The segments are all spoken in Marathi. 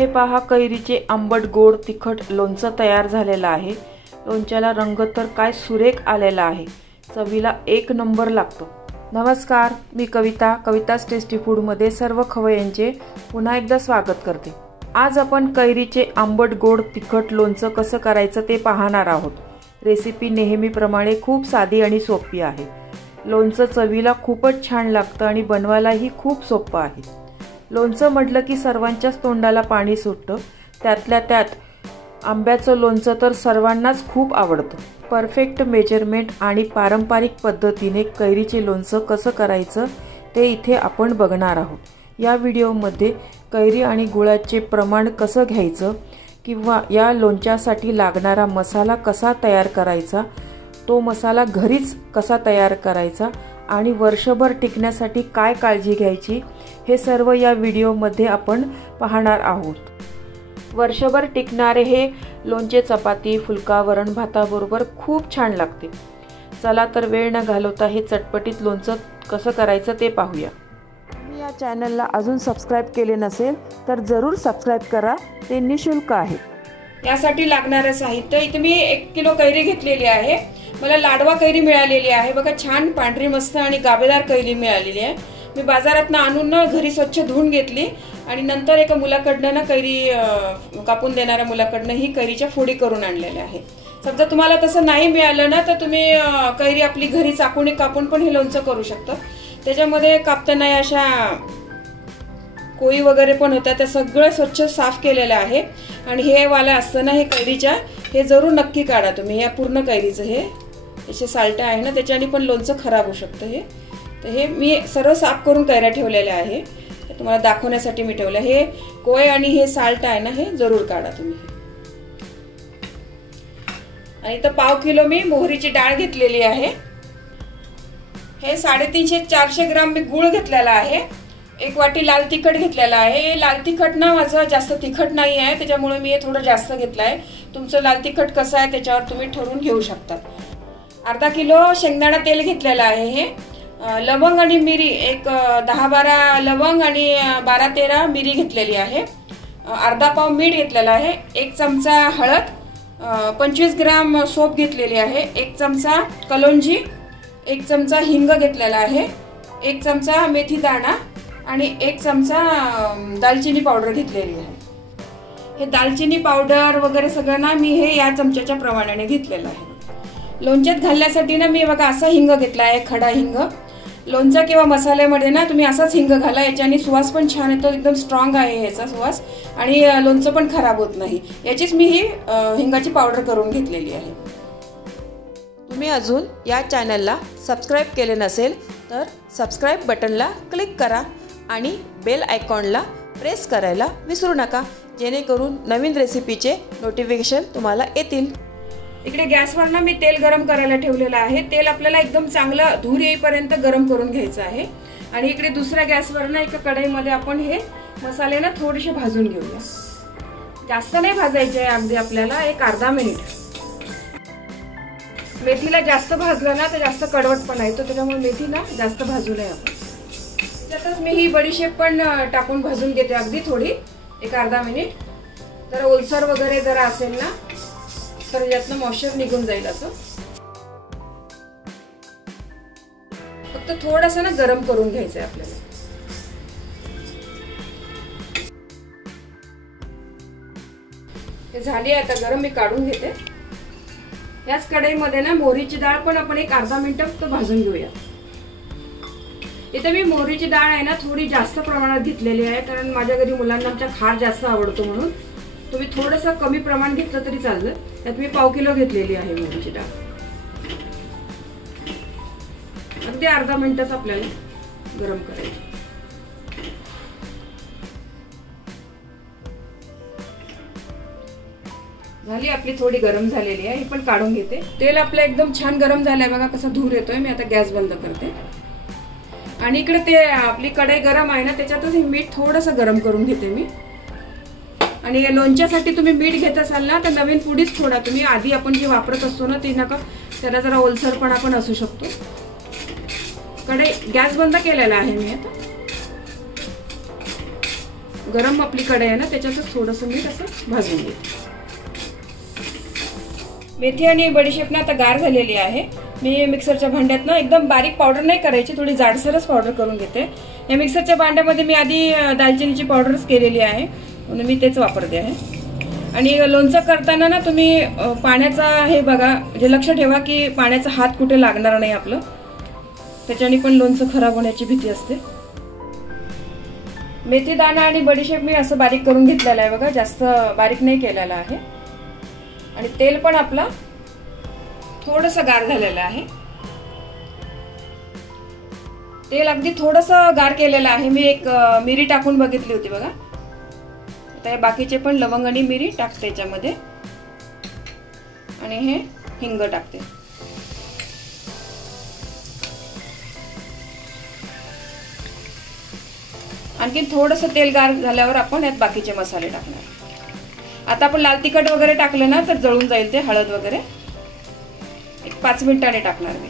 हे पहा, कैरीचे आंबट गोड तिखट लोणचं तयार झालेलं आहे। लोणच्याला रंग तर काय सुरेख आलेला आहे, चवीला एक नंबर लागतो। नमस्कार, मी कविता's टेस्टी फूड मध्ये सर्व खवय्यांचे पुन्हा एकदा स्वागत करते। आज आपण कैरीचे आंबट गोड तिखट लोणचं कसं करायचं ते पाहणार आहोत। रेसिपी नेहमीप्रमाणे खूप साधी आणि सोपी आहे। लोणचं चवीला खूपच छान लागतं आणि बनवायलाही खूप सोपं आहे। लोणचं म्हटलं की सर्वांच्याच तोंडाला पाणी सुटतं, त्यातल्या त्यात आंब्याचं लोणचं तर सर्वांनाच खूप आवडतं। परफेक्ट मेजरमेंट आणि पारंपरिक पद्धतीने कैरीचे लोणचं कसं करायचं ते इथे आपण बघणार आहोत। या व्हिडिओमध्ये कैरी आणि गुळाचे प्रमाण कसं घ्यायचं किंवा या लोणच्यासाठी लागणारा मसाला कसा तयार करायचा, तो मसाला घरीच कसा तयार करायचा आणि वर्षभर टिकण्यासाठी काय काळजी घ्यायची, हे सर्व या व्हिडिओमध्ये आपण पाहणार आहोत। वर्षभर टिकणारे हे लोणचे चपाती, फुलका, वरण भाताबरोबर खूप छान लागते। चला तर वेळ न घालवता हे चटपटीत लोणचं कसं करायचं ते पाहूया। तुम्ही या चॅनलला अजून सबस्क्राइब केले नसेल तर जरूर सबस्क्राइब करा, ते निशुल्क आहे। यासाठी लागणारे साहित्य इथे मी 1 किलो कैरी घेतलेली आहे। मला लाडवा कैरी मिळालेली आहे बघा, छान पांढरी मस्त आणि गाभेदार कैरी मिळालेली आहे। मी बाजारातून आणून घरी स्वच्छ धुवून घेतली आणि नंतर एका मुलाकडनं ना कैरी कापून देणाऱ्या मुलाकडनं ही कैरीच्या फोडी करून आणलेल्या आहे। समजा तुम्हाला तसं नाही मिळालं ना तर तुम्ही कैरी आपली घरी चाकूने कापून पण हे लोणचं करू शकता। त्याच्यामध्ये कापताना अशा कोळी वगैरे पण होत्या, त्या सगळं स्वच्छ साफ केलेलं आहे। आणि हे वाला असतं ना हे कैरीच्या, हे जरूर नक्की काढा तुम्ही। या पूर्ण कैरीचं हे असे साल्ट आहे ना त्याच्याने पण लोणचं खराब होऊ शकतं हे। तर हे मी सर्व साफ करून कैऱ्या ठेवलेल्या आहे, तुम्हाला दाखवण्यासाठी मी ठेवलं। हे कोय आणि हे साल्ट आहे ना हे जरूर काढा तुम्ही। आणि इथं 1/2 किलो मी मोहरीची डाळ घेतलेली आहे। हे 350-400 ग्राम मी गूळ घेतलेला आहे। 1 वाटी लाल तिखट घेतलेला आहे। लाल तिखट ना माझं जास्त तिखट नाही आहे, त्याच्यामुळे मी हे थोडं जास्त घेतलं आहे। तुमचं लाल तिखट कसं आहे त्याच्यावर तुम्ही ठरवून घेऊ शकता। अर्धा किलो शेंगदाणा तेल घेतलेलं आहे। हे लवंग आणि मिरी, एक 10-12 लवंग आणि 12-13 मिरी घेतलेली आहे। अर्धा पाव मीठ घेतलेला आहे। 1 चमचा हळद, 25 ग्राम सोप घेतलेली आहे। 1 चमचा कलोंजी, 1 चमचा हिंग घेतलेला आहे। 1 चमचा मेथी दाणा आणि 1 चमचा दालचिनी पावडर घेतलेली आहे। हे दालचिनी पावडर वगैरे सगळं ना मी हे या चमच्याच्या प्रमाणाने घेतलेलं आहे। लोणच्यात घालण्यासाठी ना मी बघा असा हिंग घेतला आहे, खडा हिंग। लोणचं किंवा मसाल्यामध्ये ना तुम्ही असाच हिंग घाला, याच्याने सुवास पण छान येतो, एकदम स्ट्रॉंग आहे याचा सुवास आणि लोणचं पण खराब होत नाही। याचीच मी ही हिंगाची पावडर करून घेतलेली आहे। तुम्ही अजून या चॅनलला सबस्क्राइब केले नसेल तर सबस्क्राइब बटनला क्लिक करा आणि बेल आयकॉनला प्रेस करायला विसरू नका, जेणेकरून नवीन रेसिपीचे नोटिफिकेशन तुम्हाला येतील। इकडे गॅसवर ना मी तेल गरम करायला ठेवलेलं आहे। तेल आपल्याला एकदम चांगलं धूर येईपर्यंत गरम करून घ्यायचं आहे। आणि इकडे दुसऱ्या गॅसवर ना एका कढईमध्ये आपण हे मसाले ना थोडेसे भाजून घेऊया। जास्त नाही भाजायचे, अगदी आपल्याला एक अर्धा मिनिट। मेथीला जास्त भाजलं ना तर जास्त कडवटपणा येतो, त्याच्यामुळे मेथी ना जास्त भाजू नये आपण। त्यातच मी ही बडीशेप पण टाकून भाजून घेते अगदी थोडी, एक अर्धा मिनिट। जरा ओलसर वगैरे जरा असेल ना तर यातनं मॉइश्चर निघून जाईल असं। फक्त थोडंसं ना गरम करून घ्यायचंय आपल्याला। हे झाली आता गरम, मी काढून घेते। याच कढईमध्ये ना मोहरीची डाळ पण आपण एक अर्धा मिनिट फक्त भाजून घेऊया। इथे मी मोहरीची डाळ आहे ना थोडी जास्त प्रमाणात घेतलेली आहे, कारण माझ्या घरी मुलांना आमच्या खार जास्त आवडतो म्हणून। तुम्ही थोडंसं कमी प्रमाण घेतलं तरी चालतं। त्यात मी 1/2 किलो घेतलेली आहे मोहरीची डाळ। अगदी अर्धा मिनिटच आपल्याला गरम करायची। झाली आपली थोडी गरम झालेली आहे, ही पण काढून घेते। तेल आपलं एकदम छान गरम झालंय बघा, कसा धूर येतोय। मी आता गॅस बंद करते आणि इकडे ते आपली कढई गरम आहे ना त्याच्यातच हे मीठ थोडंसं गरम करून घेते मी। आणि लोणच्यासाठी तुम्ही मीठ घेत असाल ना तर नवीन पुडीच थोडा तुम्ही, आधी आपण जे वापरत असतो ना ते नका, त्याला जरा ओलसरपणा पण असू शकतो। कढई गॅस बंद केलेला आहे मी आता। गरम आपली कढई आहे ना त्याच्यातच थोडंसं मीठ असं भाजून घे. मेथी आणि बडीशेप ना आता गार झालेली आहे. मी मिक्सरच्या भांड्यात ना एकदम बारीक पावडर नाही करायची, थोडी जाडसरच पावडर करून घेते. या मिक्सरच्या भांड्यामध्ये मी आधी दालचिनीची पावडरच केलेली आहे म्हणून मी तेच वापरते आहे. आणि लोणचं करताना ना तुम्ही पाण्याचा हे बघा, म्हणजे लक्ष ठेवा की पाण्याचा हात कुठे लागणार नाही आपलं, त्याच्याने पण लोणचं खराब होण्याची भीती असते. मेथी दाणा आणि बडीशेप मी असं बारीक करून घेतलेला आहे बघा, जास्त बारीक नाही केलेला आहे. आणि तेल पण आपलं थोडंसं गार झालेलं आहे. तेल अगदी थोडंसं गार केलेलं आहे. मी एक मिरी टाकून बघितली होती बघा. आता हे बाकीचे पण लवंग आणि मिरी टाकते याच्यामध्ये आणि हे हिंग टाकते. आणखी थोडंसं तेल गार झाल्यावर आपण यात बाकीचे मसाले टाकणार. आता आपण लाल तिखट वगैरे टाकले ना तर जळून जाईल ते, हळद वगैरे. एक 5 मिनिटांनी टाकणार मी.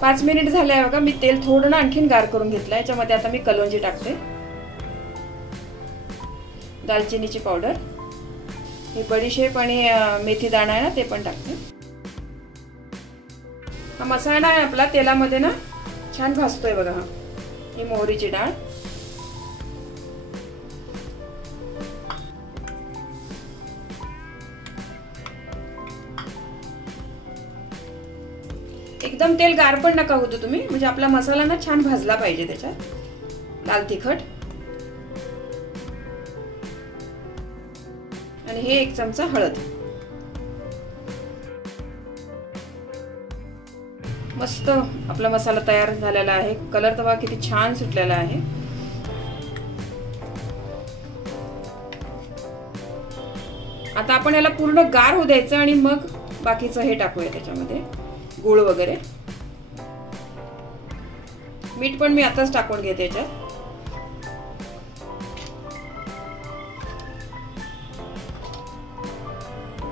5 मिनिट झाले आहे बघा. मी तेल थोडं ना आणखीन गार करून घेतलं. याच्यामध्ये आता मी कलोंजी टाकते, दालचिनीची पावडर, हे बडीशेप आणि मेथी दाणा आहे ना ते पण टाकते. हा मसाला आहे आपला तेलामध्ये ना छान भाजतोय बघा. हा ही मोहरीची डाळ, एकदम तेल गार पण नका होतो तुम्ही, म्हणजे आपला मसाला ना छान भाजला पाहिजे. त्याच्यात लाल तिखट आणि हे 1 चमचा हळद. मस्त आपला मसाला तयार झालेला आहे. कलर तर बघा किती छान सुटलेला आहे. आता आपण याला पूर्ण गार होऊ द्यायचं आणि मग बाकीचं हे टाकूया त्याच्यामध्ये, गूळ वगैरे. मीठ पण मी आताच टाकून घेते याच्यात.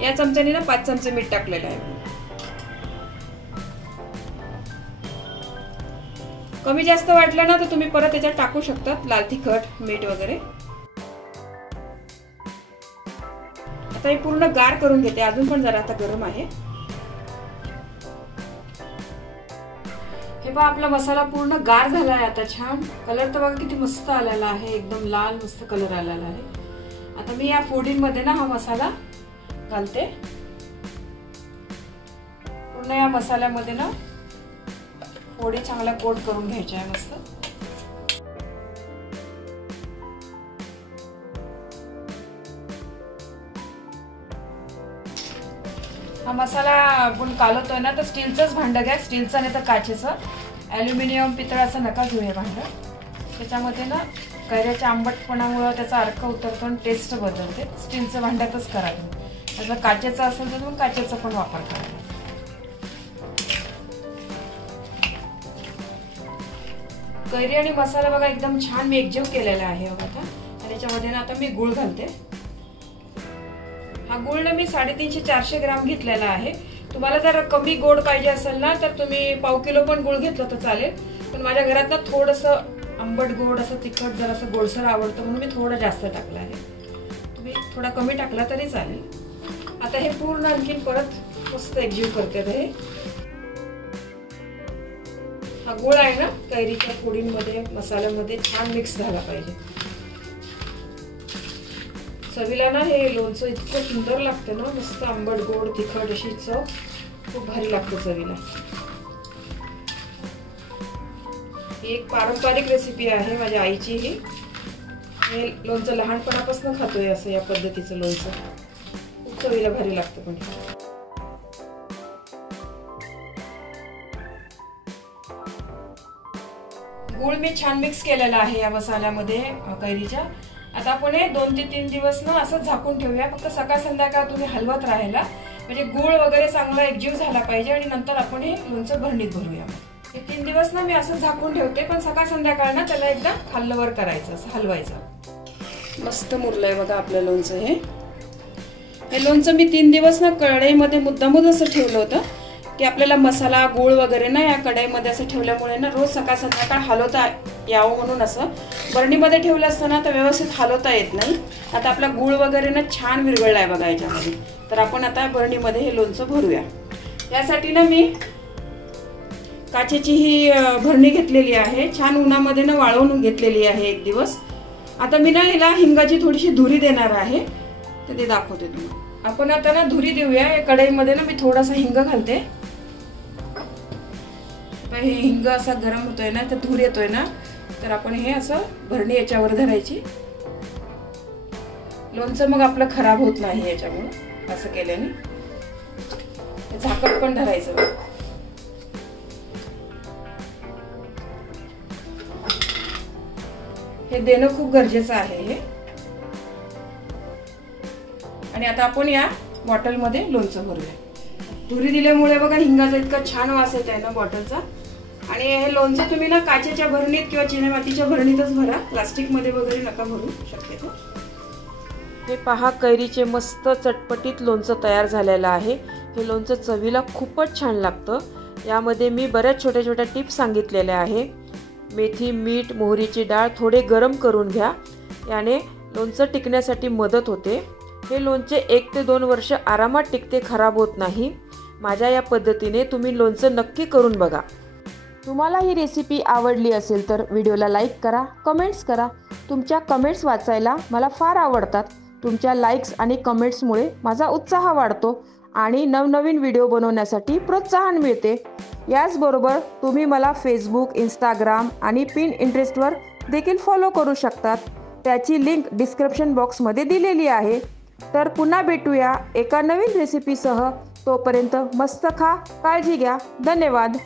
या चमच्याने ना 5 चमचे मीठ टाकलेलं आहे. कमी जास्त वाटलं ना तर तुम्ही परत याच्यात टाकू शकता लाल तिखट, मीठ वगैरे. आता हे पूर्ण गार करून घेते. अजून पण जरा आता गरम आहे. हे पहा आपला मसाला पूर्ण गार झाला आहे आता. छान कलर तर बघा किती मस्त आलेला आहे, एकदम लाल मस्त कलर आलेला आहे. आता मी या फोडींमध्ये ना हा मसाला घालते. पूर्ण या मसाल्यामध्ये ना फोडी चांगला कोट करून घ्यायच्या आहे मस्त. हा मसाला आपण कालवतोय ना तर स्टीलचंच भांडं घ्या, स्टीलचं नाही तर काचेचं. ॲल्युमिनियम, पितळाचं नका घेऊ हे भांडं. त्याच्यामध्ये ना कैऱ्याच्या आंबटपणामुळे त्याचा अर्क उतरतो आणि टेस्ट बदलते. स्टीलचं भांड्यातच करा तुम्ही. जर काचेचं असेल तर मग काचेचा पण वापर करा. कैरी आणि मसाला बघा एकदम छान मी एकजीव केलेला आहे आता. आणि याच्यामध्ये ना आता मी गूळ घालते. हा गूळ ना मी 350-400 ग्राम घेतलेला आहे. तुम्हाला जर कमी गोड पाहिजे असेल ना तर तुम्ही पाव किलो पण गूळ घेतलं तर चालेल. पण माझ्या घरात ना थोडंसं आंबट गोड असं तिखट जर असं गोडसर आवडतं म्हणून मी थोडं जास्त टाकलं आहे. तुम्ही थोडा कमी टाकला तरी चालेल. आता हे पूर्ण आणखीन परत मस्त एकजीव करते. हे हा गूळ आहे ना कैरीच्या फोडींमध्ये, मसाल्यामध्ये छान मिक्स झाला पाहिजे. चवीला ना हे लोणचं इतकं सुंदर लागतं ना, मस्त आंबट गोड तिखट अशी चव खूप भारी लागते चवीला. ही एक पारंपरिक रेसिपी आहे माझ्या आईची. ही हे लोणचं लहानपणापासून खातोय असं या पद्धतीचं लोणचं. खूप चवीला भारी लागतं. पण गूळ मी छान मिक्स केलेला आहे या मसाल्यामध्ये कैरीच्या. आता आपण हे 2 ते 3 दिवस ना असं झाकून ठेवूया. फक्त सकाळ संध्याकाळ तुम्ही हलवत राहायला, म्हणजे गूळ वगैरे चांगला एकजीव झाला पाहिजे. आणि नंतर आपण हे लोणचं भरणीत भरूया. हे 3 दिवस ना मी असं झाकून ठेवते, पण सकाळ संध्याकाळ ना त्याला एकदा खाल्लवर करायचं, असं हलवायचं. मस्त मुरलंय बघा आपलं लोणचं. हे लोणचं मी 3 दिवस ना कढईमध्ये मुद्दामून असं ठेवलं होतं की आपल्याला मसाला, गूळ वगैरे ना या कढईमध्ये असं ठेवल्यामुळे ना रोज सकाळ संध्याकाळ हलवता यावं म्हणून असं बरणीमध्ये ठेवलं असताना तर व्यवस्थित हलवता येत नाही. आता आपला गूळ वगैरे ना छान विरघळला आहे बघा याच्यामध्ये. तर आपण आता बरणीमध्ये हे लोणचं भरूया. यासाठी ना मी काचेची ही भरणी घेतलेली आहे. छान उन्हामध्ये ना वाळवून घेतलेली आहे एक दिवस. आता मी ना हिला हिंगाची थोडीशी धुरी देणार आहे, तर ते दाखवते तुम्हाला. आपण आता ना धुरी देऊया. या कढईमध्ये ना मी थोडासा हिंग घालते. हे हिंग असा गरम होतोय ना, तर धूर येतोय ना, तर आपण हे असं भरणी याच्यावर धरायची. लोणचं मग आपलं खराब होत नाही याच्यामुळे असं केल्याने. झाकण पण धरायचं. हे देणं खूप गरजेचं आहे हे. आणि आता आपण या बॉटलमध्ये लोणचं भरूया. धुरी दिल्यामुळे बघा हिंगाचा इतका छान वास येत आहे ना बॉटलचा. आणि हे लोणचं तुम्ही ना काचेच्या भरणीत किंवा चिनेमातीच्या भरणीतच भरा, प्लास्टिक मध्ये वगैरे नका भरू शक्यतो. हे पहा, कैरीचे मस्त चटपटीत लोणचं तयार झालेलं आहे. हे लोणचं चवीला खूपच छान लागतं. यामध्ये मी बऱ्याच छोट्या छोट्या टिप्स सांगितलेल्या आहे. मेथी, मीठ, मोहरीची डाळ थोडे गरम करून घ्या. याने लोणचं टिकण्यासाठी मदत होते. हे लोणचे 1 ते 2 वर्ष आरामात टिकते, खराब होत नाही. माझ्या या पद्धतीने तुम्ही लोणचं नक्की करून बघा. तुम्हाला ही रेसिपी आवडली असेल तर व्हिडिओला लाईक करा, कमेंट्स करा. तुमच्या कमेंट्स वाचायला मला फार आवडतात. तुमच्या लाईक्स आणि कमेंट्समुळे माझा उत्साह वाढतो आणि नवनवीन व्हिडिओ बनवण्यासाठी प्रोत्साहन मिळते. याचबरोबर तुम्ही मला फेसबुक, इंस्टाग्राम आणि पिंटरेस्टवर देखील फॉलो करू शकतात. त्याची लिंक डिस्क्रिप्शन बॉक्समध्ये दिलेली आहे. तर पुन्हा भेटूया एका नवीन रेसिपीसह. तोपर्यंत मस्त खा, काळजी घ्या. धन्यवाद.